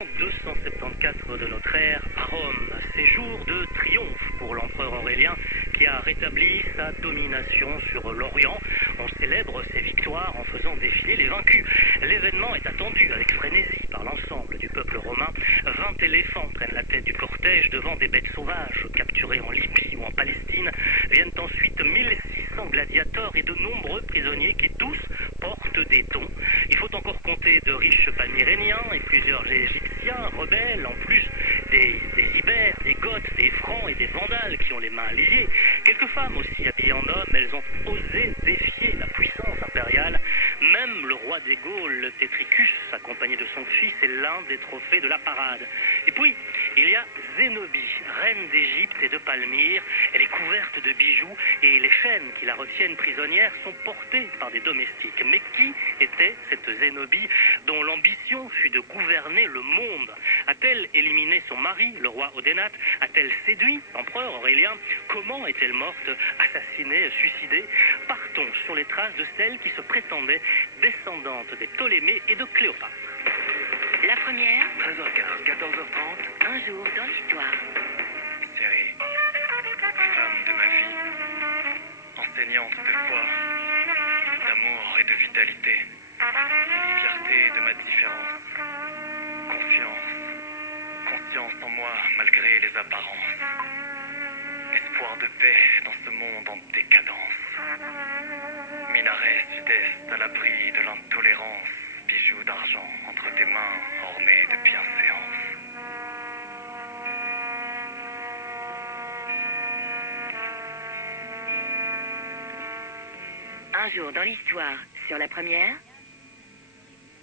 274 de notre ère à Rome, séjour de triomphe pour l'empereur Aurélien qui a rétabli sa domination sur l'Orient. On célèbre ses victoires en faisant défiler les vaincus. L'événement est attendu avec frénésie par l'ensemble du peuple romain. 20 éléphants prennent la tête du cortège devant des bêtes sauvages capturées en Libye ou en Palestine. Viennent ensuite 1600 gladiateurs et de nombreux prisonniers qui tous portent des dons. Il faut encore compter de riches palmyréniens et plusieurs Égyptiens rebelles, en plus des Ibères, des Goths, des Francs et des Vandales qui ont les mains liées. Quelques femmes aussi habillées en hommes, elles ont osé défier la puissance impériale. Même le roi des Gaules, Tétricus, accompagné de son fils, est l'un des trophées de la parade. Et puis, il y a Zénobie, reine d'Égypte et de Palmyre. Elle est couverte de bijoux et les chaînes qui la retiennent prisonnière sont portées par des domestiques. Mais qui était cette Zénobie dont l'ambition fut de gouverner le monde? A-t-elle éliminé son mari, le roi Odénate? A-t-elle séduit l'empereur Aurélien? Comment est-elle morte, assassinée, suicidée? Partons sur les traces de celle qui se prétendait descendante des Ptolémées et de Cléopâtre. La première, 13h15, 14h30. un jour dans l'histoire. Série. Femme de ma vie. Enseignante de foi, d'amour et de vitalité. Fierté de ma différence. Confiance. Conscience en moi malgré les apparences. Espoir de paix dans ce monde en décadence. Minaret sud-est à l'abri de l'intolérance. Bijoux d'argent entre tes mains ornés de bienséance. Un jour dans l'histoire, sur la première,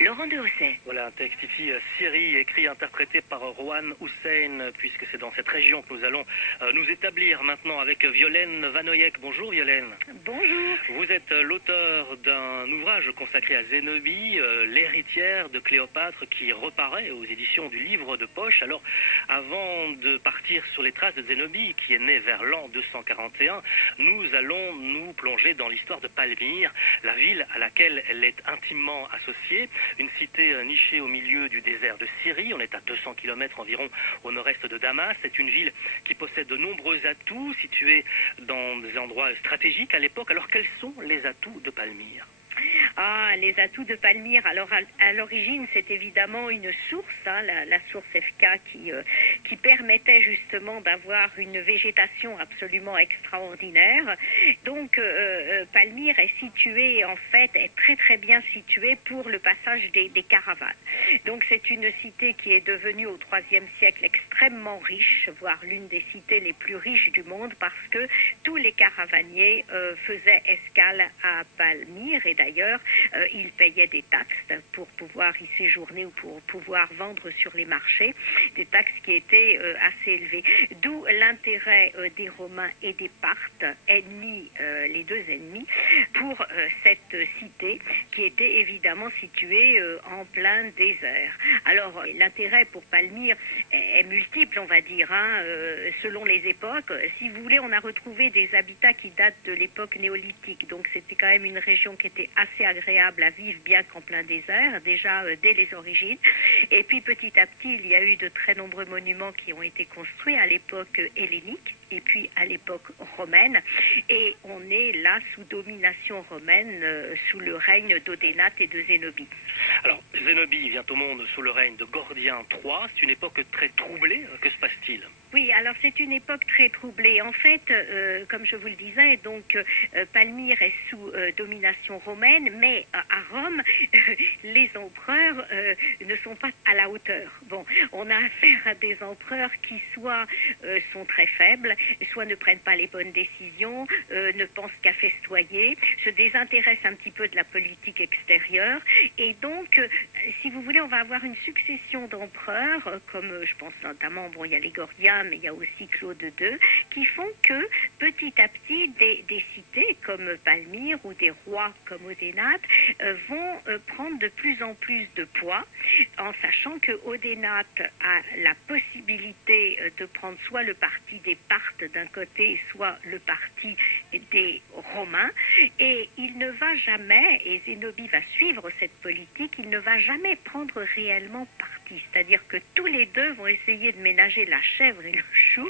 Laurent de Hosset. Voilà un texte ici, Syrie, écrit, interprété par Rohan Hussein, puisque c'est dans cette région que nous allons nous établir maintenant avec Violaine Vanoyek. Bonjour Violaine. Bonjour. Vous êtes l'auteur d'un ouvrage consacré à Zénobie, l'héritière de Cléopâtre, qui reparaît aux éditions du Livre de Poche. Alors, avant de partir sur les traces de Zénobie, qui est née vers l'an 241, nous allons nous plonger dans l'histoire de Palmyre, la ville à laquelle elle est intimement associée. Une cité nichée au milieu du désert de Syrie. On est à 200 km environ au nord-est de Damas. C'est une ville qui possède de nombreux atouts, située dans des endroits stratégiques à l'époque. Alors, quels sont les atouts de Palmyre ? Ah, les atouts de Palmyre. Alors, à l'origine, c'est évidemment une source, la source FK, qui permettait justement d'avoir une végétation absolument extraordinaire. Donc, Palmyre est située, en fait, est très très bien située pour le passage des caravanes. Donc, c'est une cité qui est devenue au IIIe siècle extrêmement riche, voire l'une des cités les plus riches du monde, parce que tous les caravaniers faisaient escale à Palmyre, et d'ailleurs, ils payaient des taxes pour pouvoir y séjourner ou pour pouvoir vendre sur les marchés, des taxes qui étaient assez élevées. D'où l'intérêt des Romains et des Parthes, ennemis, les deux ennemis, pour cette cité qui était évidemment située en plein désert. Alors, l'intérêt pour Palmyre est multiple, on va dire, selon les époques. Si vous voulez, on a retrouvé des habitats qui datent de l'époque néolithique, donc c'était quand même une région qui était assez agréable à vivre, bien qu'en plein désert, déjà dès les origines. Et puis petit à petit, il y a eu de très nombreux monuments qui ont été construits à l'époque hellénique et puis à l'époque romaine. Et on est là sous domination romaine, sous le règne d'Odénate et de Zénobie. Alors, Zénobie vient au monde sous le règne de Gordien III. C'est une époque très troublée. Que se passe-t-il ? Oui, alors c'est une époque très troublée. En fait, comme je vous le disais, donc Palmyre est sous domination romaine, mais à Rome, les empereurs ne sont pas à la hauteur. Bon, on a affaire à des empereurs qui soit sont très faibles, soit ne prennent pas les bonnes décisions, ne pensent qu'à festoyer, se désintéressent un petit peu de la politique extérieure, et donc, si vous voulez, on va avoir une succession d'empereurs, comme je pense notamment, bon, il y a les Gordiens, mais il y a aussi Claude II, qui font que petit à petit, des cités comme Palmyre ou des rois comme Odénate vont prendre de plus en plus de poids, en sachant que Odénate a la possibilité de prendre soit le parti des Parthes d'un côté, soit le parti des Romains, et il ne va jamais, et Zénobie va suivre cette politique, il ne va jamais prendre réellement parti partie, c'est-à-dire que tous les deux vont essayer de ménager la chèvre et le chou,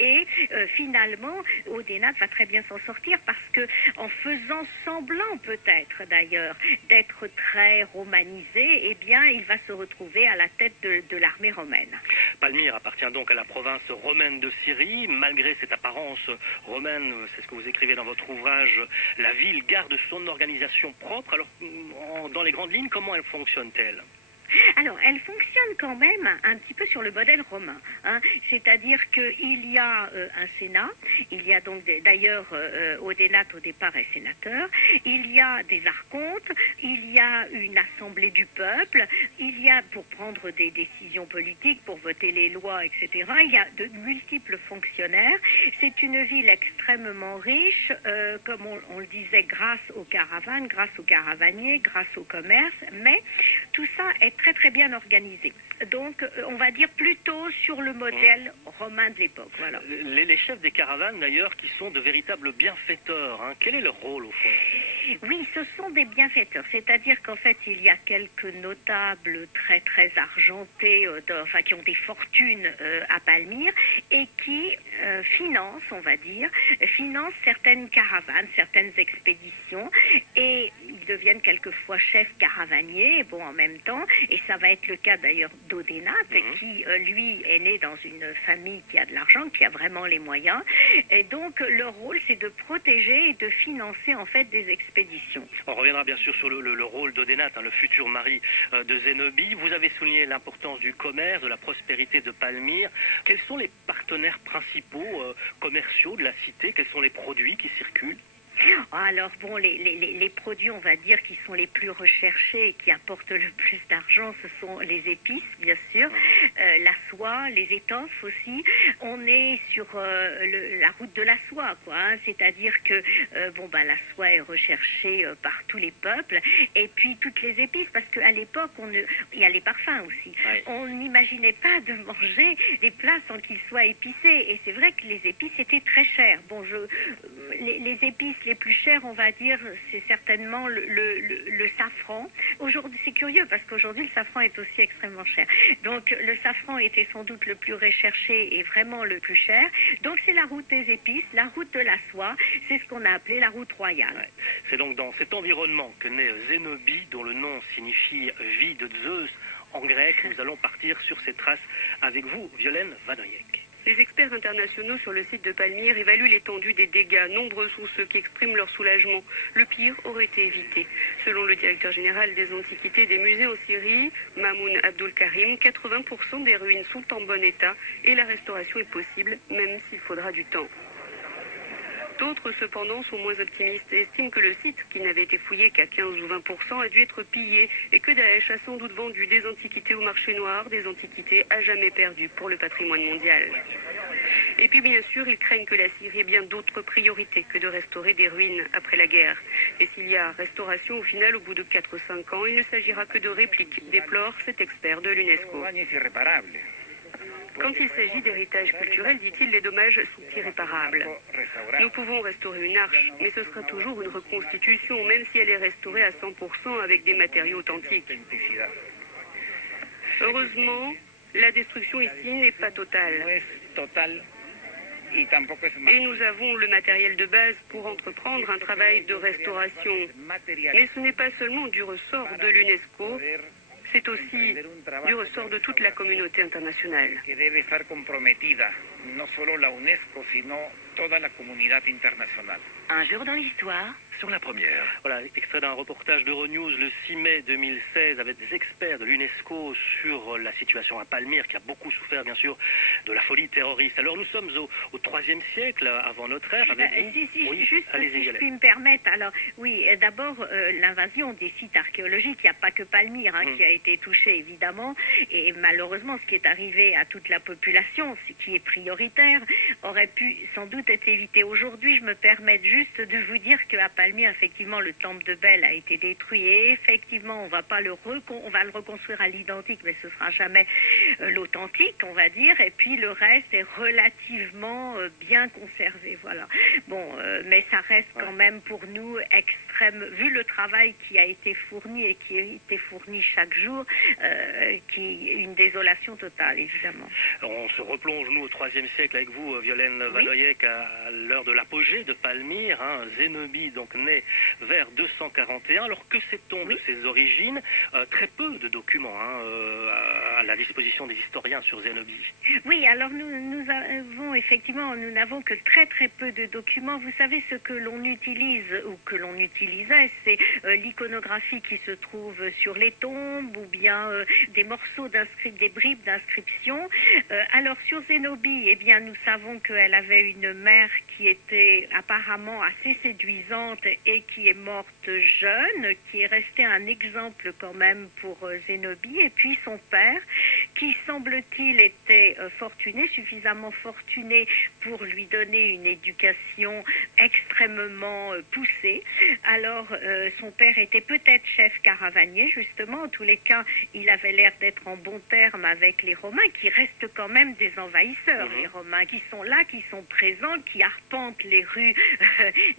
et finalement, Odenat va très bien s'en sortir parce que, en faisant semblant peut-être d'ailleurs d'être très romanisé, eh bien, il va se retrouver à la tête de l'armée romaine. Palmyre appartient donc à la province romaine de Syrie. Malgré cette apparence romaine, c'est ce que vous écrivez dans votre ouvrage, la ville garde son organisation propre. Alors, dans les grandes lignes, comment elle fonctionne-t-elle ? Alors, elle fonctionne quand même un petit peu sur le modèle romain, hein. C'est-à-dire qu'il y a un sénat, il y a donc d'ailleurs Odenat au départ est sénateur, il y a des archontes, il y a une assemblée du peuple, il y a pour prendre des décisions politiques, pour voter les lois, etc. Il y a de multiples fonctionnaires. C'est une ville extrêmement riche, comme on le disait, grâce aux caravanes, grâce aux caravaniers, grâce au commerce, mais tout ça est très très bien organisé. Donc, on va dire plutôt sur le modèle romain de l'époque. Voilà. Les chefs des caravanes, d'ailleurs, qui sont de véritables bienfaiteurs, hein. Quel est leur rôle, au fond ? Oui, ce sont des bienfaiteurs. C'est-à-dire qu'en fait, il y a quelques notables très très argentés, qui ont des fortunes à Palmyre et qui financent, on va dire, financent certaines caravanes, certaines expéditions, et ils deviennent quelquefois chefs caravaniers, bon, en même temps, et ça va être le cas d'ailleurs d'Odenat, qui, lui, est né dans une famille qui a de l'argent, qui a vraiment les moyens, et donc leur rôle, c'est de protéger et de financer, en fait, des expéditions. On reviendra bien sûr sur le rôle d'Odenat, hein, le futur mari de Zénobie. Vous avez souligné l'importance du commerce, de la prospérité de Palmyre. Quels sont les partenaires principaux commerciaux de la cité? Quels sont les produits qui circulent? Alors bon, les produits, on va dire, qui sont les plus recherchés et qui apportent le plus d'argent, ce sont les épices, bien sûr, la soie, les étoffes aussi. On est sur la route de la soie, quoi, hein, c'est-à-dire que la soie est recherchée par tous les peuples, et puis toutes les épices, parce qu'à l'époque, il y a les parfums aussi. Ouais. On n'imaginait pas de manger des plats sans qu'ils soient épicés, et c'est vrai que les épices étaient très chères. Bon, les épices les plus chères, on va dire, c'est certainement le safran. Aujourd'hui, c'est curieux parce qu'aujourd'hui, le safran est aussi extrêmement cher. Donc, le safran était sans doute le plus recherché et vraiment le plus cher. Donc, c'est la route des épices, la route de la soie. C'est ce qu'on a appelé la route royale. Ouais. C'est donc dans cet environnement que naît Zénobie, dont le nom signifie « vie de Zeus » en grec. Nous allons partir sur ces traces avec vous, Violaine Vanoyek. Les experts internationaux sur le site de Palmyre évaluent l'étendue des dégâts. Nombreux sont ceux qui expriment leur soulagement. Le pire aurait été évité. Selon le directeur général des antiquités et des musées en Syrie, Mamoun Abdul Karim, 80% des ruines sont en bon état et la restauration est possible, même s'il faudra du temps. D'autres, cependant, sont moins optimistes et estiment que le site, qui n'avait été fouillé qu'à 15 ou 20%, a dû être pillé et que Daesh a sans doute vendu des antiquités au marché noir, des antiquités à jamais perdues pour le patrimoine mondial. Et puis, bien sûr, ils craignent que la Syrie ait bien d'autres priorités que de restaurer des ruines après la guerre. Et s'il y a restauration, au final, au bout de 4 ou 5 ans, il ne s'agira que de répliques, déplore cet expert de l'UNESCO. Quand il s'agit d'héritage culturel, dit-il, les dommages sont irréparables. Nous pouvons restaurer une arche, mais ce sera toujours une reconstitution, même si elle est restaurée à 100% avec des matériaux authentiques. Heureusement, la destruction ici n'est pas totale. Et nous avons le matériel de base pour entreprendre un travail de restauration. Mais ce n'est pas seulement du ressort de l'UNESCO, c'est aussi du ressort de toute la communauté internationale. Un jour dans l'histoire. Sur la première. Voilà, extrait d'un reportage d'Euronews le 6 mai 2016 avec des experts de l'UNESCO sur la situation à Palmyre qui a beaucoup souffert bien sûr de la folie terroriste. Alors nous sommes au IIIe siècle avant notre ère avec vous. Si je puis me permettre, alors oui, d'abord l'invasion des sites archéologiques, il n'y a pas que Palmyre qui a été touché évidemment, et malheureusement ce qui est arrivé à toute la population, ce qui est prioritaire, aurait pu sans doute être évité. Aujourd'hui, je me permets juste de vous dire qu'à Palmyre, effectivement, le temple de Bel a été détruit et effectivement, on va le reconstruire à l'identique, mais ce sera jamais l'authentique, on va dire. Et puis le reste est relativement bien conservé, voilà. Bon, mais ça reste quand même pour nous extrême, vu le travail qui a été fourni et qui a été fourni chaque jour. jours, une désolation totale, évidemment. On se replonge, nous, au IIIe siècle avec vous, Violaine Valoyec, à l'heure de l'apogée de Palmyre. Zénobie, donc, naît vers 241. Alors, que sait-on de ses origines? Très peu de documents à la disposition des historiens sur Zénobie. Oui, alors nous avons effectivement, nous n'avons que très très peu de documents. Vous savez, ce que l'on utilise, ou que l'on utilisait, c'est l'iconographie qui se trouve sur les tombes, ou bien des morceaux des bribes d'inscriptions. Alors sur Zénobie, eh bien nous savons qu'elle avait une mère qui était apparemment assez séduisante et qui est morte jeune, qui est resté un exemple quand même pour Zénobie, et puis son père, qui semble-t-il était fortuné, suffisamment fortuné pour lui donner une éducation extrêmement poussée. Alors son père était peut-être chef caravanier, justement. En tous les cas, il avait l'air d'être en bon terme avec les Romains, qui restent quand même des envahisseurs, les Romains, qui sont là, qui sont présents, qui arpentent les rues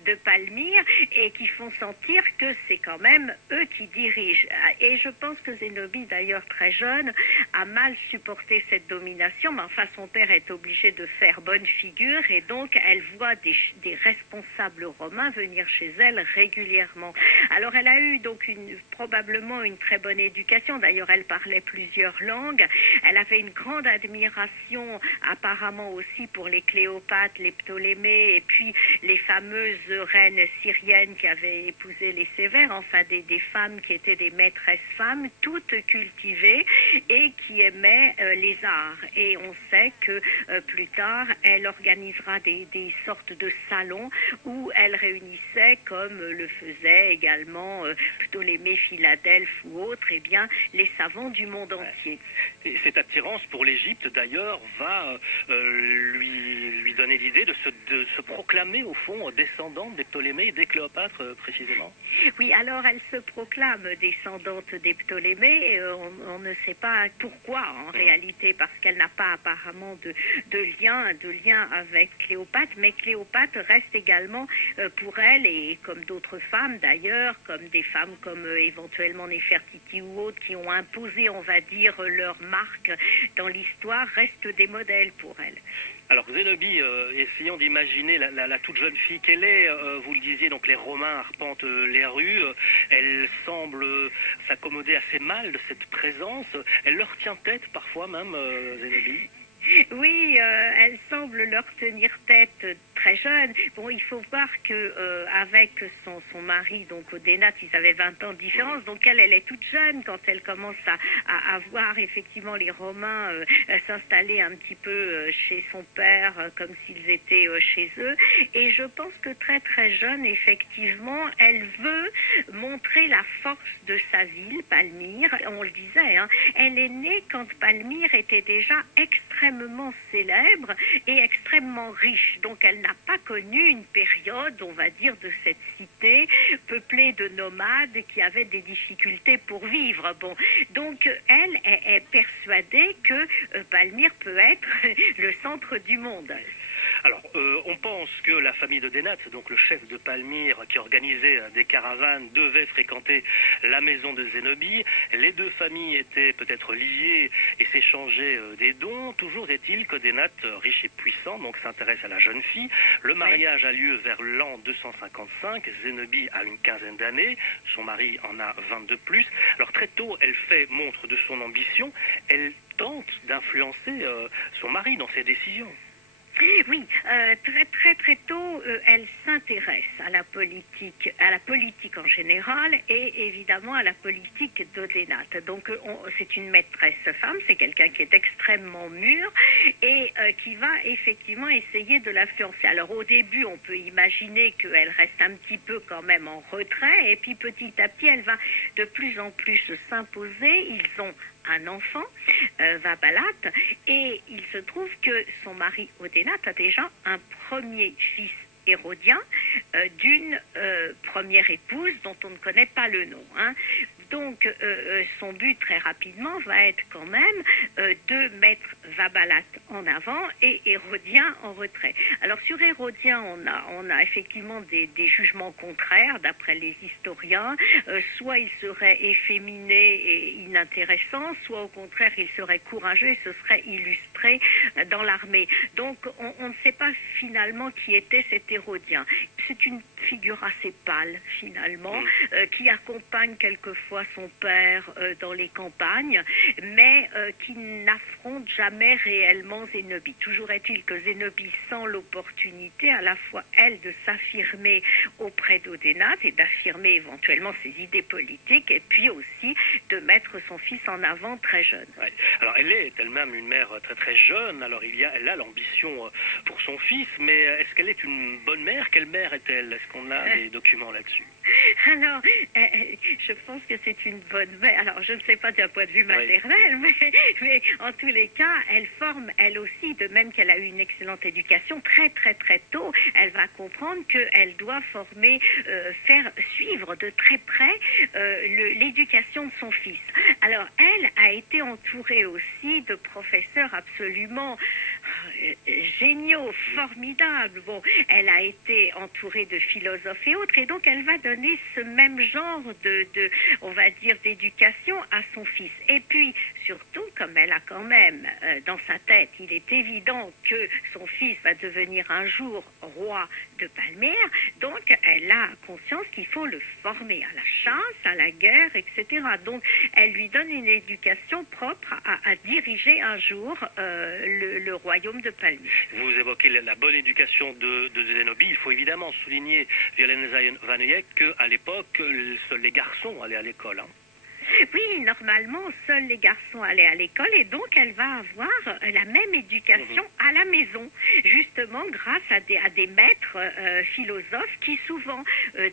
de Palmyre et qui font sentir que c'est quand même eux qui dirigent. Et je pense que Zénobie, d'ailleurs très jeune, a mal supporté cette domination, mais enfin son père est obligé de faire bonne figure, et donc elle voit des responsables romains venir chez elle régulièrement. Alors elle a eu donc probablement une très bonne éducation. D'ailleurs elle parlait plusieurs langues. Elle avait une grande admiration apparemment aussi pour les Cléopâtres, les Ptolémées, et puis les fameuses reines syriennes qui avaient épousé les Sévères, enfin des femmes qui étaient des maîtresses femmes, toutes cultivées et qui aimaient les arts. Et on sait que plus tard, elle organisera des sortes de salons où elle réunissait, comme le faisait également Ptolémée, Philadelphe ou autres, eh bien, les savants du monde entier. Et cette attirance pour l'Égypte, d'ailleurs, va lui donner l'idée de se proclamer, au fond, descendante des Ptolémées et des Cléopâtres, précisément. Oui, alors elle se proclame descendante des Ptolémées, et on ne sait pas pourquoi en réalité, parce qu'elle n'a pas apparemment de lien avec Cléopâtre, mais Cléopâtre reste également pour elle, et comme d'autres femmes d'ailleurs, comme des femmes comme éventuellement Néfertiti ou autres, qui ont imposé, on va dire, leur marque dans l'histoire, restent des modèles pour elle. Alors Zénobie, essayons d'imaginer la toute jeune fille qu'elle est. Vous le disiez, donc les Romains arpentent les rues. Elle semble s'accommoder assez mal de cette présence. Elle leur tient tête parfois même, Zénobie. Oui, elle semble leur tenir tête très jeune. Bon, il faut voir que avec son mari, donc Odenath, ils avaient 20 ans de différence. Donc elle est toute jeune quand elle commence à voir effectivement les Romains s'installer un petit peu chez son père, comme s'ils étaient chez eux. Et je pense que très très jeune, effectivement, elle veut montrer la force de sa ville, Palmyre. On le disait, hein, elle est née quand Palmyre était déjà extrêmement célèbre et extrêmement riche. Donc elle n'a pas connu une période, on va dire, de cette cité peuplée de nomades qui avaient des difficultés pour vivre. Bon, donc elle est persuadée que Palmyre peut être le centre du monde. Alors, on pense que la famille d'Odenath, donc le chef de Palmyre qui organisait des caravanes, devait fréquenter la maison de Zénobie. Les deux familles étaient peut-être liées et s'échangeaient des dons. Toujours est-il qu'Odenath, riche et puissant, donc s'intéresse à la jeune fille. Le mariage a lieu vers l'an 255. Zénobie a une quinzaine d'années. Son mari en a 22 plus. Alors très tôt, elle fait montre de son ambition. Elle tente d'influencer son mari dans ses décisions. Oui, très tôt, elle s'intéresse à la politique en général et évidemment à la politique d'Odenath. Donc c'est une maîtresse femme, c'est quelqu'un qui est extrêmement mûr et qui va effectivement essayer de l'influencer. Alors au début, on peut imaginer qu'elle reste un petit peu quand même en retrait et puis petit à petit, elle va de plus en plus s'imposer. Ils ont un enfant, Vabalat, et il se trouve que son mari Odenath a déjà un premier fils hérodien d'une première épouse dont on ne connaît pas le nom. Hein. Donc, son but très rapidement va être quand même de mettre Vabalat en avant et Hérodien en retrait. Alors, sur Hérodien, on a effectivement des jugements contraires d'après les historiens. Soit il serait efféminé et inintéressant, soit au contraire il serait courageux et se serait illustré dans l'armée. Donc on ne sait pas finalement qui était cet Hérodien. C'est une figure assez pâle finalement, qui accompagne quelquefois son père dans les campagnes, mais qui n'affronte jamais réellement Zénobie. Toujours est-il que Zénobie sent l'opportunité à la fois elle de s'affirmer auprès d'Odénate et d'affirmer éventuellement ses idées politiques et puis aussi de mettre son fils en avant très jeune. Ouais. Alors elle est elle-même une mère très très jeune, alors elle a l'ambition pour son fils, mais est-ce qu'elle est une bonne mère? Quelle mère est-elle? Est-ce qu'on a des documents là-dessus? Alors, je pense que c'est une bonne mère. Alors, je ne sais pas d'un point de vue maternel, mais en tous les cas, elle forme, elle aussi, de même qu'elle a eu une excellente éducation, très très très tôt, elle va comprendre qu'elle doit former, faire suivre de très près l'éducation de son fils. Alors, elle a été entourée aussi de professeurs absolument géniaux, formidables. Bon, elle a été entourée de philosophes et autres, et donc elle va donner ce même genre on va dire, d'éducation à son fils. Et puis, surtout, comme elle a quand même dans sa tête, il est évident que son fils va devenir un jour roi de Palmyre, donc elle a conscience qu'il faut le former à la chasse, à la guerre, etc. Donc, elle lui donne une éducation propre à diriger un jour le royaume de Palmyre. Vous évoquez la bonne éducation de Zénobie. Il faut évidemment souligner, Violaine Vanhoenack, qu'à l'époque, seuls les garçons allaient à l'école. Hein. Oui, normalement, seuls les garçons allaient à l'école et donc elle va avoir la même éducation à la maison, justement grâce à des maîtres philosophes qui souvent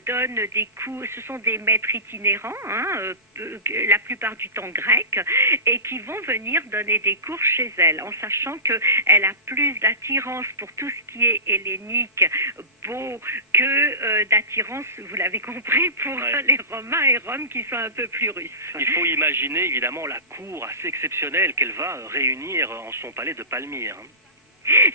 donnent des cours, ce sont des maîtres itinérants, hein, la plupart du temps grecs, et qui vont venir donner des cours chez elle, en sachant qu'elle a plus d'attirance pour tout ce qui est hellénique, beau, que d'attirance, vous l'avez compris, pour les Romains et Rome qui sont un peu plus russes. Il faut imaginer évidemment la cour assez exceptionnelle qu'elle va réunir en son palais de Palmyre.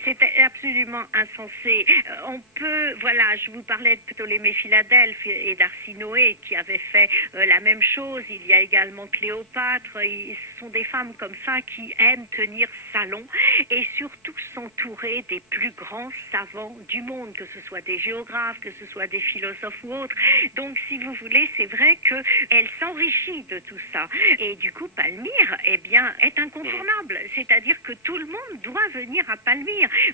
C'est absolument insensé. On peut, voilà, je vous parlais de Ptolémée Philadelphe et d'Arsinoé qui avaient fait la même chose. Il y a également Cléopâtre. Ce sont des femmes comme ça qui aiment tenir salon et surtout s'entourer des plus grands savants du monde, que ce soit des géographes, que ce soit des philosophes ou autres. Donc, si vous voulez, c'est vrai qu'elle s'enrichit de tout ça. Et du coup, Palmyre, eh bien, est incontournable. C'est-à-dire que tout le monde doit venir à Palmyre.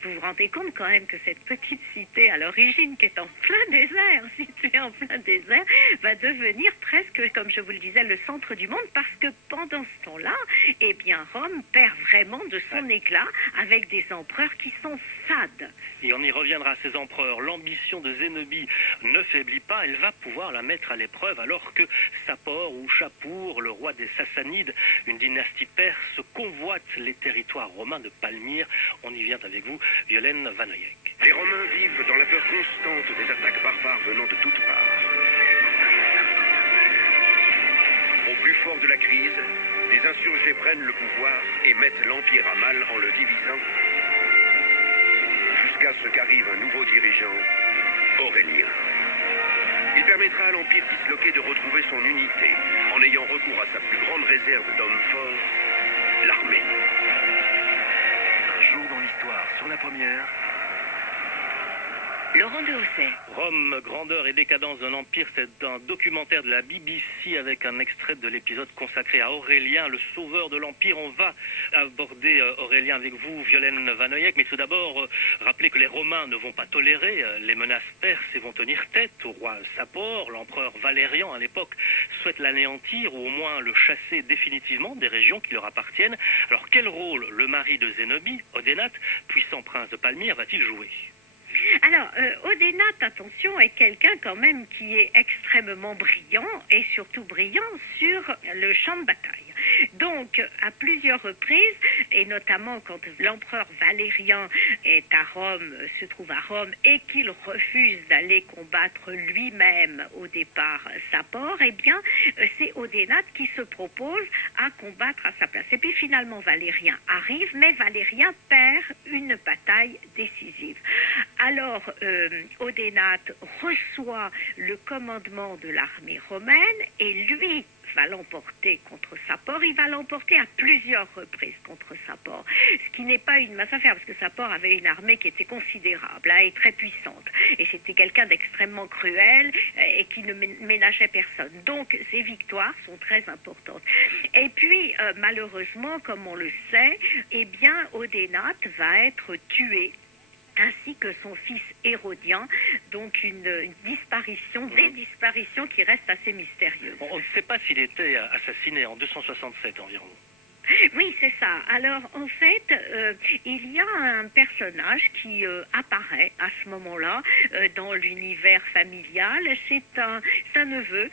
Vous vous rendez compte quand même que cette petite cité à l'origine, qui est en plein désert, située en plein désert, va devenir presque, comme je vous le disais, le centre du monde, parce que pendant ce temps-là, eh bien, Rome perd vraiment de son éclat avec des empereurs qui sont fades. Et on y reviendra à ces empereurs. L'ambition de Zénobie ne faiblit pas, elle va pouvoir la mettre à l'épreuve, alors que Sapor ou Chapour, le roi des Sassanides, une dynastie perse, convoite les territoires romains de Palmyre. On y vient avec vous, Violaine Vanhoenack. Les Romains vivent dans la peur constante des attaques barbares venant de toutes parts. Au plus fort de la crise, les insurgés prennent le pouvoir et mettent l'Empire à mal en le divisant, jusqu'à ce qu'arrive un nouveau dirigeant, Aurélien. Il permettra à l'Empire disloqué de retrouver son unité, en ayant recours à sa plus grande réserve d'hommes forts, l'armée. Dans l'histoire, sur la première. Laurent de Hausset. Rome, grandeur et décadence d'un empire, c'est un documentaire de la BBC avec un extrait de l'épisode consacré à Aurélien, le sauveur de l'empire. On va aborder Aurélien avec vous, Violaine Vanhoenack, mais tout d'abord, rappelez que les Romains ne vont pas tolérer les menaces perses et vont tenir tête au roi Sapor. L'empereur Valérian, à l'époque, souhaite l'anéantir ou au moins le chasser définitivement des régions qui leur appartiennent. Alors quel rôle le mari de Zénobie, Odénate, puissant prince de Palmyre, va-t-il jouer ? Alors, Odénate, attention, est quelqu'un quand même qui est extrêmement brillant et surtout brillant sur le champ de bataille. Donc, à plusieurs reprises, et notamment quand l'empereur Valérien est à Rome, se trouve à Rome, et qu'il refuse d'aller combattre lui-même au départ Sapor, eh bien, c'est Odénate qui se propose à combattre à sa place. Et puis finalement, Valérien arrive, mais Valérien perd une bataille décisive. Alors, Odénate reçoit le commandement de l'armée romaine et lui va l'emporter contre Sapor. Il va l'emporter à plusieurs reprises contre Sapor, ce qui n'est pas une mince affaire, parce que Sapor avait une armée qui était considérable et très puissante. Et c'était quelqu'un d'extrêmement cruel et qui ne ménageait personne. Donc, ces victoires sont très importantes. Et puis, malheureusement, comme on le sait, eh bien, Odénate va être tué, ainsi que son fils Hérodien, donc une disparition, des disparitions qui restent assez mystérieuses. On ne sait pas s'il était assassiné en 267 environ. Oui, c'est ça. Alors, en fait, il y a un personnage qui apparaît à ce moment-là dans l'univers familial. C'est un neveu,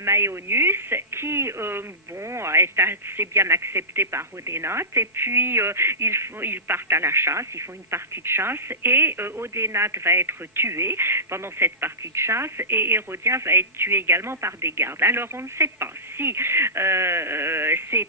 Maeonius, qui, est assez bien accepté par Odénate. Et puis, ils partent à la chasse, ils font une partie de chasse. Et Odénate va être tué pendant cette partie de chasse. Et Hérodien va être tué également par des gardes. Alors, on ne sait pas si c'est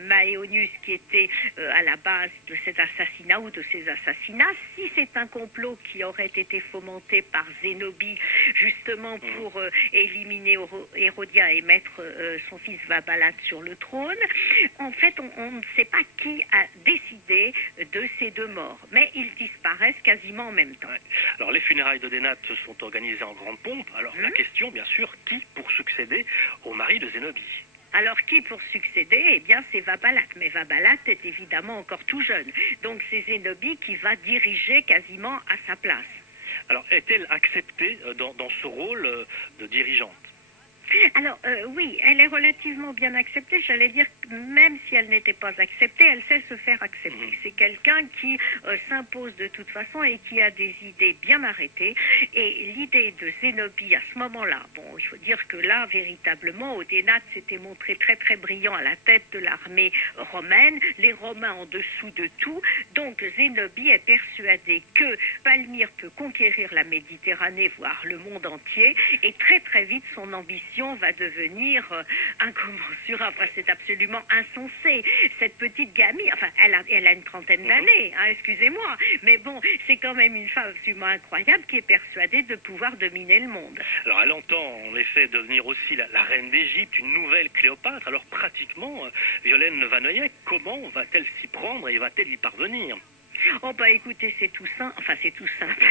Maeonius qui était à la base de cet assassinat ou de ces assassinats, si c'est un complot qui aurait été fomenté par Zénobie justement pour éliminer Hérodien et mettre son fils Vabalate sur le trône. En fait, on ne sait pas qui a décidé de ces deux morts, mais ils disparaissent quasiment en même temps. Ouais. Alors les funérailles d'Odénate sont organisées en grande pompe. Alors la question, bien sûr, qui pour succéder au mari de Zénobie? Alors, qui pour succéder? Eh bien, c'est Vabalate. Mais Vabalate est évidemment encore tout jeune. Donc, c'est Zénobie qui va diriger quasiment à sa place. Alors, est-elle acceptée dans ce rôle de dirigeante? Alors, oui, elle est relativement bien acceptée. J'allais dire que même si elle n'était pas acceptée, elle sait se faire accepter. C'est quelqu'un qui s'impose de toute façon et qui a des idées bien arrêtées. Et l'idée de Zénobie à ce moment-là, bon, il faut dire que là, véritablement, Odénate s'était montré très très brillant à la tête de l'armée romaine, les Romains en dessous de tout. Donc, Zénobie est persuadée que Palmyre peut conquérir la Méditerranée, voire le monde entier, et très très vite, son ambition va devenir incommensurable. Enfin, c'est absolument insensé. Cette petite gamine, enfin, elle a une trentaine d'années, hein, excusez-moi, mais bon, c'est quand même une femme absolument incroyable qui est persuadée de pouvoir dominer le monde. Alors, elle entend en effet devenir aussi la reine d'Égypte, une nouvelle Cléopâtre. Alors, pratiquement, Violaine Vanoyek, comment va-t-elle s'y prendre et va-t-elle y parvenir? Oh bah écoutez, c'est tout simple, enfin c'est tout simple,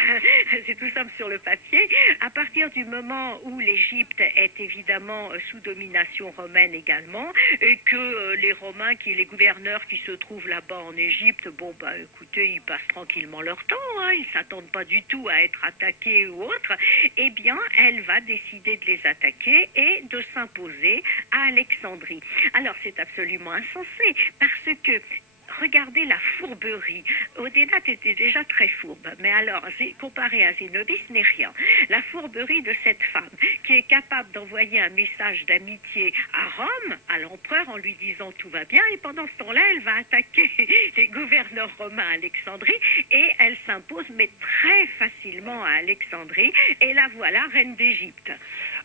c'est tout simple sur le papier. À partir du moment où l'Égypte est évidemment sous domination romaine également, et que les Romains, les gouverneurs qui se trouvent là-bas en Égypte, bon bah écoutez, ils passent tranquillement leur temps, hein, ils s'attendent pas du tout à être attaqués ou autre, eh bien elle va décider de les attaquer et de s'imposer à Alexandrie. Alors c'est absolument insensé, parce que regardez la fourberie. Odénate était déjà très fourbe, mais alors, comparé à Zénobie, ce n'est rien. La fourberie de cette femme qui est capable d'envoyer un message d'amitié à Rome, à l'empereur, en lui disant tout va bien, et pendant ce temps-là, elle va attaquer les gouverneurs romains à Alexandrie, et elle s'impose, mais très facilement à Alexandrie, et la voilà reine d'Égypte.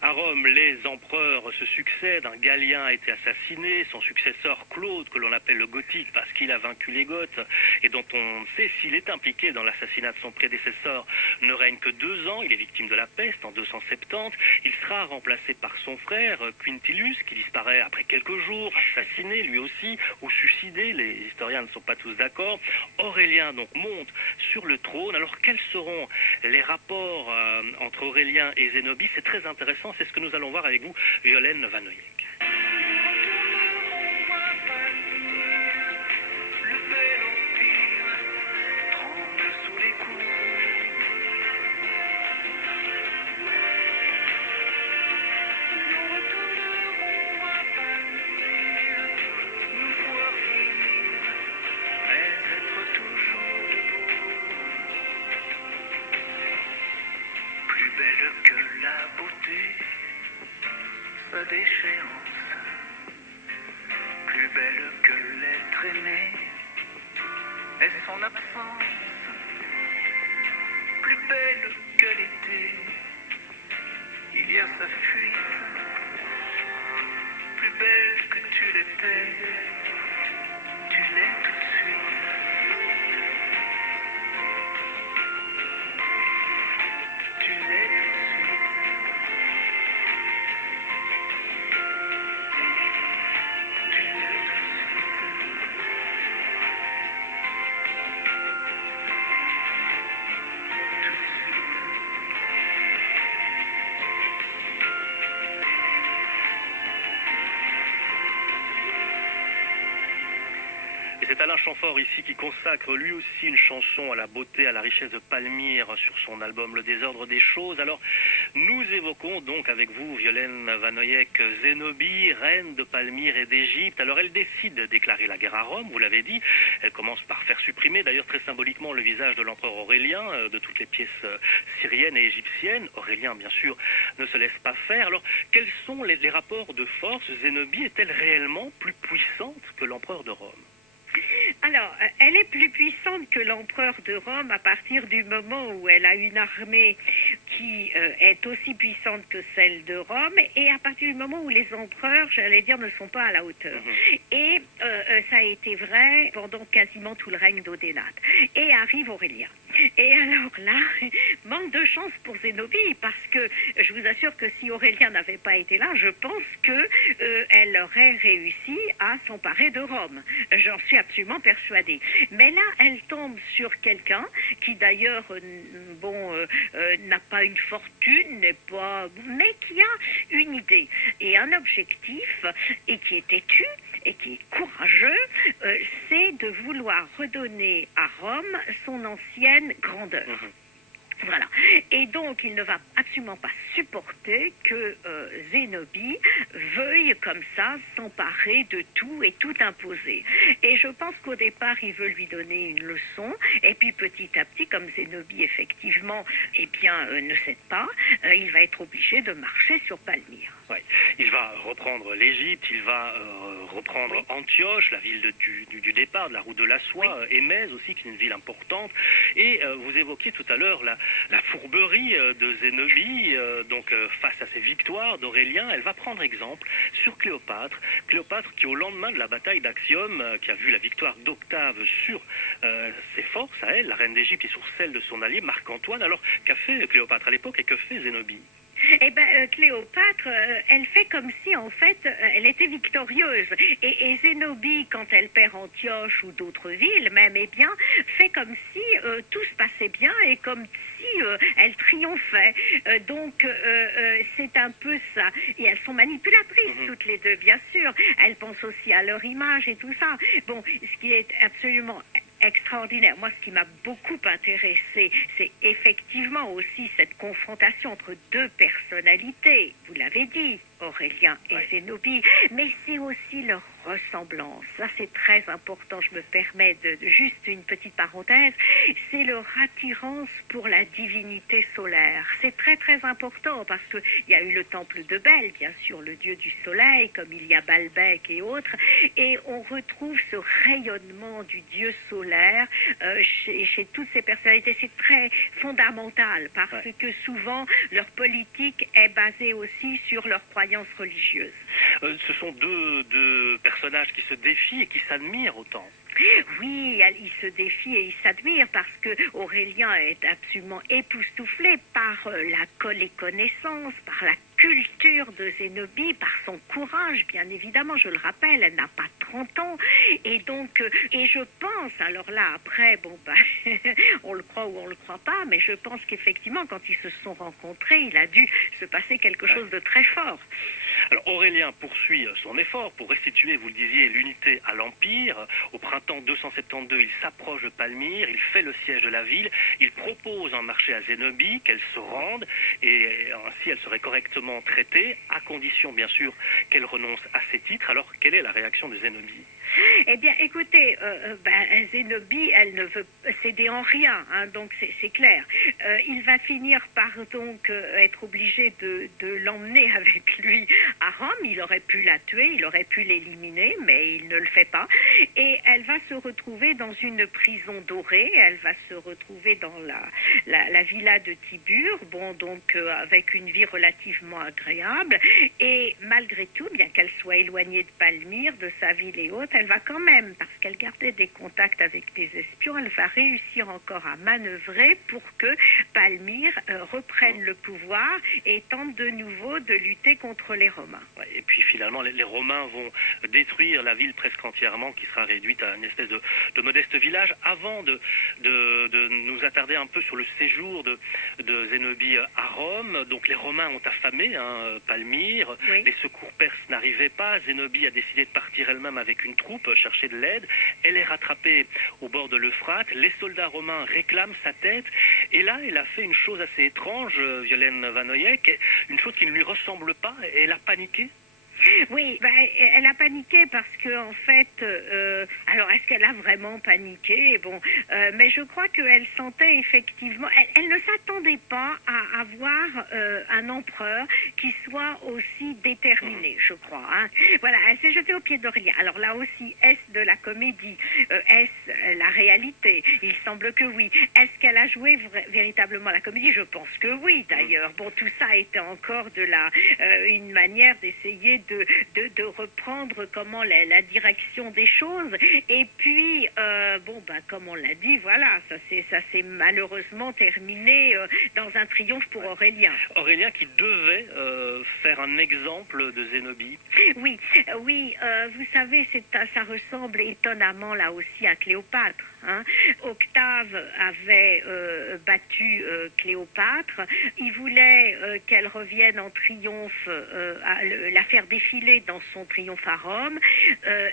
À Rome, les empereurs se succèdent. Un Galien a été assassiné. Son successeur, Claude, que l'on appelle le Gothique parce qu'il a vaincu les Goths et dont on sait s'il est impliqué dans l'assassinat de son prédécesseur, ne règne que 2 ans. Il est victime de la peste en 270. Il sera remplacé par son frère, Quintilius, qui disparaît après quelques jours, assassiné lui aussi, ou suicidé. Les historiens ne sont pas tous d'accord. Aurélien donc monte sur le trône. Alors quels seront les rapports entre Aurélien et Zénobie? C'est très intéressant. C'est ce que nous allons voir avec vous, Violaine Vanoyek. Plus belle que la beauté, sa déchéance, plus belle que l'être aimé, est son absence, plus belle que l'été. Il y a sa fuite, plus belle que tu l'étais. Tu l'es tout de suite. Tu l'es tout de suite. Tu l'es tout de suite. Et c'est Alain Chamfort ici qui consacre lui aussi une chanson à la beauté, à la richesse de Palmyre sur son album Le désordre des choses. Alors nous évoquons donc avec vous Violaine Vanoyek Zénobie, reine de Palmyre et d'Égypte. Alors elle décide de déclarer la guerre à Rome, vous l'avez dit. Elle commence par faire supprimer d'ailleurs très symboliquement le visage de l'empereur Aurélien de toutes les pièces syriennes et égyptiennes. Aurélien bien sûr ne se laisse pas faire. Alors quels sont les rapports de force? Zénobie est-elle réellement plus puissante que l'empereur de Rome? Alors, elle est plus puissante que l'empereur de Rome à partir du moment où elle a une armée qui est aussi puissante que celle de Rome et à partir du moment où les empereurs, j'allais dire, ne sont pas à la hauteur. Et ça a été vrai pendant quasiment tout le règne d'Odénate. Et arrive Aurélien. Et alors là, manque de chance pour Zénobie, parce que je vous assure que si Aurélien n'avait pas été là, je pense que elle aurait réussi à s'emparer de Rome. J'en suis absolument persuadée. Mais là, elle tombe sur quelqu'un qui d'ailleurs, n'a pas une fortune, n'est pas, mais qui a une idée et un objectif et qui est têtu et qui est courageux, c'est de vouloir redonner à Rome son ancienne grandeur. Voilà. Et donc, il ne va absolument pas supporter que Zénobie veuille comme ça s'emparer de tout et tout imposer. Et je pense qu'au départ, il veut lui donner une leçon. Et puis, petit à petit, comme Zénobie, effectivement, ne cède pas, il va être obligé de marcher sur Palmyre. Ouais. Il va reprendre l'Égypte, il va reprendre Antioche, la ville du départ, de la route de la soie, Émèse aussi, qui est une ville importante. Et vous évoquiez tout à l'heure la fourberie de Zénobie, face à ses victoires d'Aurélien. Elle va prendre exemple sur Cléopâtre. Cléopâtre qui, au lendemain de la bataille d'Actium, qui a vu la victoire d'Octave sur ses forces à elle, la reine d'Égypte, et sur celle de son allié Marc-Antoine. Alors, qu'a fait Cléopâtre à l'époque et que fait Zénobie? Eh bien, Cléopâtre, elle fait comme si, en fait, elle était victorieuse. Et Zénobie, quand elle perd Antioche ou d'autres villes, même, fait comme si tout se passait bien et comme si elle triomphait. C'est un peu ça. Et elles sont manipulatrices, toutes les deux, bien sûr. Elles pensent aussi à leur image et tout ça. Bon, ce qui est absolument extraordinaire. Moi, ce qui m'a beaucoup intéressé, c'est effectivement aussi cette confrontation entre deux personnalités. Vous l'avez dit, Aurélien et Zénobie, mais c'est aussi leur ressemblance. Ça, c'est très important. Je me permets de juste une petite parenthèse. C'est leur attirance pour la divinité solaire. C'est très, très important parce qu'il y a eu le temple de Bel, bien sûr, le dieu du soleil, comme il y a Balbec et autres, et on retrouve ce rayonnement du dieu solaire chez toutes ces personnalités. C'est très fondamental parce que souvent, leur politique est basée aussi sur leurs croyances religieuses. Ce sont deux personnages qui se défient et qui s'admirent autant. Oui, ils se défient et ils s'admirent parce que Aurélien est absolument époustouflé par les connaissances, par la culture de Zénobie, par son courage, bien évidemment, je le rappelle, elle n'a pas 30 ans, et donc, et je pense, alors là, après, on le croit ou on le croit pas, mais je pense qu'effectivement, quand ils se sont rencontrés, il a dû se passer quelque chose de très fort. Alors Aurélien poursuit son effort pour restituer, vous le disiez, l'unité à l'Empire. Au printemps 272, il s'approche de Palmyre, il fait le siège de la ville, il propose un marché à Zénobie, qu'elle se rende, et ainsi elle serait correctement traitée, à condition bien sûr qu'elle renonce à ses titres. Alors quelle est la réaction de Zénobie? Eh bien, écoutez, Zénobie, elle ne veut céder en rien, hein, donc c'est clair. Il va finir par donc être obligé de l'emmener avec lui à Rome. Il aurait pu la tuer, il aurait pu l'éliminer, mais il ne le fait pas. Et elle va se retrouver dans une prison dorée. Elle va se retrouver dans la villa de Tibur, bon, donc avec une vie relativement agréable. Et malgré tout, bien qu'elle soit éloignée de Palmyre, de sa ville et autres, elle va quand même, parce qu'elle gardait des contacts avec des espions, elle va réussir encore à manœuvrer pour que Palmyre reprenne le pouvoir et tente de nouveau de lutter contre les Romains. Et puis finalement, les Romains vont détruire la ville presque entièrement, qui sera réduite à une espèce de modeste village. Avant de nous attarder un peu sur le séjour de Zénobie à Rome, donc les Romains ont affamé Palmyre, Oui. les secours perses n'arrivaient pas, Zénobie a décidé de partir elle-même avec une troupe chercher de l'aide, elle est rattrapée au bord de l'Euphrate, les soldats romains réclament sa tête, et là elle a fait une chose assez étrange, Violaine Vanoyek, une chose qui ne lui ressemble pas, elle a paniqué. Oui, elle a paniqué parce que en fait, alors est-ce qu'elle a vraiment paniqué? Bon, mais je crois qu'elle sentait effectivement, elle ne s'attendait pas à avoir un empereur qui soit aussi déterminé, je crois. Hein. Voilà, elle s'est jetée aux pieds d'Aurélien. Alors là aussi, est-ce de la comédie? Est-ce la réalité? Il semble que oui. Est-ce qu'elle a joué véritablement la comédie? Je pense que oui, d'ailleurs. Bon, tout ça était encore une manière d'essayer de reprendre la direction des choses. Et puis, comme on l'a dit, voilà, ça s'est malheureusement terminé dans un triomphe pour Aurélien. Aurélien qui devait faire un exemple de Zénobie. Oui, vous savez, ça ressemble étonnamment là aussi à Cléopâtre. Hein. Octave avait battu Cléopâtre. Il voulait qu'elle revienne en triomphe, la faire défiler dans son triomphe à Rome.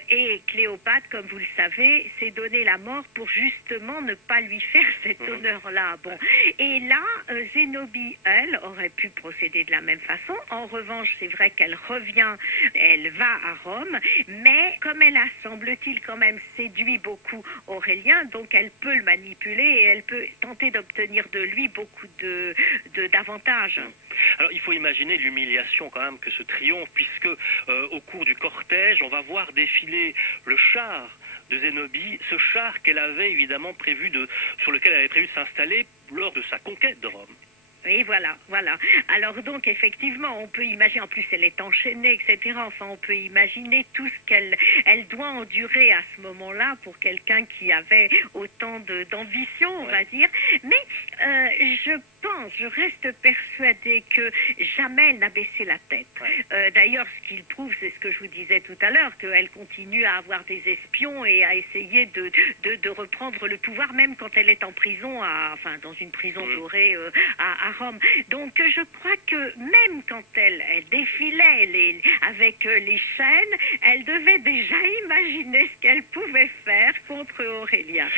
Et Cléopâtre, comme vous le savez, s'est donné la mort pour justement ne pas lui faire cet honneur-là. Bon. Et là, Zénobie, elle, aurait pu procéder de la même façon. En revanche, c'est vrai qu'elle revient, elle va à Rome, mais comme elle a, semble-t-il, quand même séduit beaucoup Aurélien, donc elle peut le manipuler et elle peut tenter d'obtenir de lui beaucoup d'avantages. Alors il faut imaginer l'humiliation quand même que ce triomphe, puisque au cours du cortège, on va voir défiler le char de Zénobie, ce char qu'elle avait évidemment sur lequel elle avait prévu de s'installer lors de sa conquête de Rome. Oui, voilà. Alors donc, effectivement, on peut imaginer, en plus elle est enchaînée, etc. Enfin, on peut imaginer tout ce qu'elle doit endurer à ce moment-là pour quelqu'un qui avait autant d'ambition, on va dire. Mais je reste persuadée que jamais elle n'a baissé la tête. D'ailleurs, ce qu'il prouve, c'est ce que je vous disais tout à l'heure, qu'elle continue à avoir des espions et à essayer de reprendre le pouvoir, même quand elle est en prison, dans une prison dorée à Rome. Donc je crois que même quand elle défilait avec les chaînes, elle devait déjà imaginer ce qu'elle pouvait faire contre Aurélien.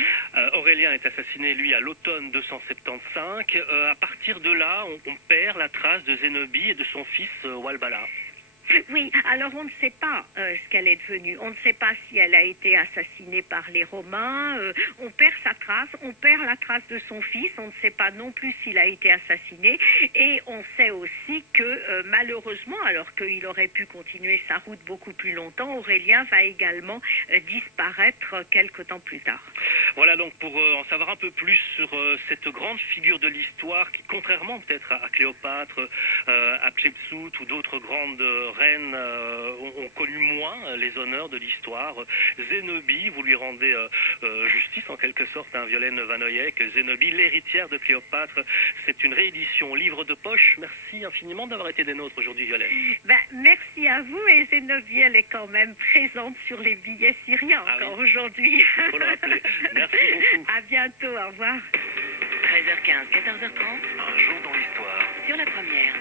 Aurélien est assassiné, lui, à l'automne 275. À partir de là, on perd la trace de Zénobie et de son fils Walbala. Oui, alors on ne sait pas ce qu'elle est devenue. On ne sait pas si elle a été assassinée par les Romains. On perd sa trace, on perd la trace de son fils. On ne sait pas non plus s'il a été assassiné. Et on sait aussi que malheureusement, alors qu'il aurait pu continuer sa route beaucoup plus longtemps, Aurélien va également disparaître quelque temps plus tard. Voilà donc pour en savoir un peu plus sur cette grande figure de l'histoire qui, contrairement peut-être à Cléopâtre, à Psepsout ou d'autres grandes reines ont connu moins les honneurs de l'histoire. Zénobie, vous lui rendez justice en quelque sorte, Violaine Vanoyek. Zénobie, l'héritière de Cléopâtre, c'est une réédition livre de poche. Merci infiniment d'avoir été des nôtres aujourd'hui, Violaine. Merci à vous, et Zénobie, elle est quand même présente sur les billets syriens encore aujourd'hui. Il faut le rappeler. Merci beaucoup. À bientôt, au revoir. 13h15, 14h30. Un jour dans l'histoire. Sur la première.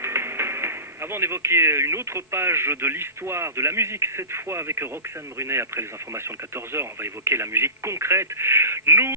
Avant d'évoquer une autre page de l'histoire de la musique, cette fois avec Roxane Brunet, après les informations de 14h, on va évoquer la musique concrète. Nous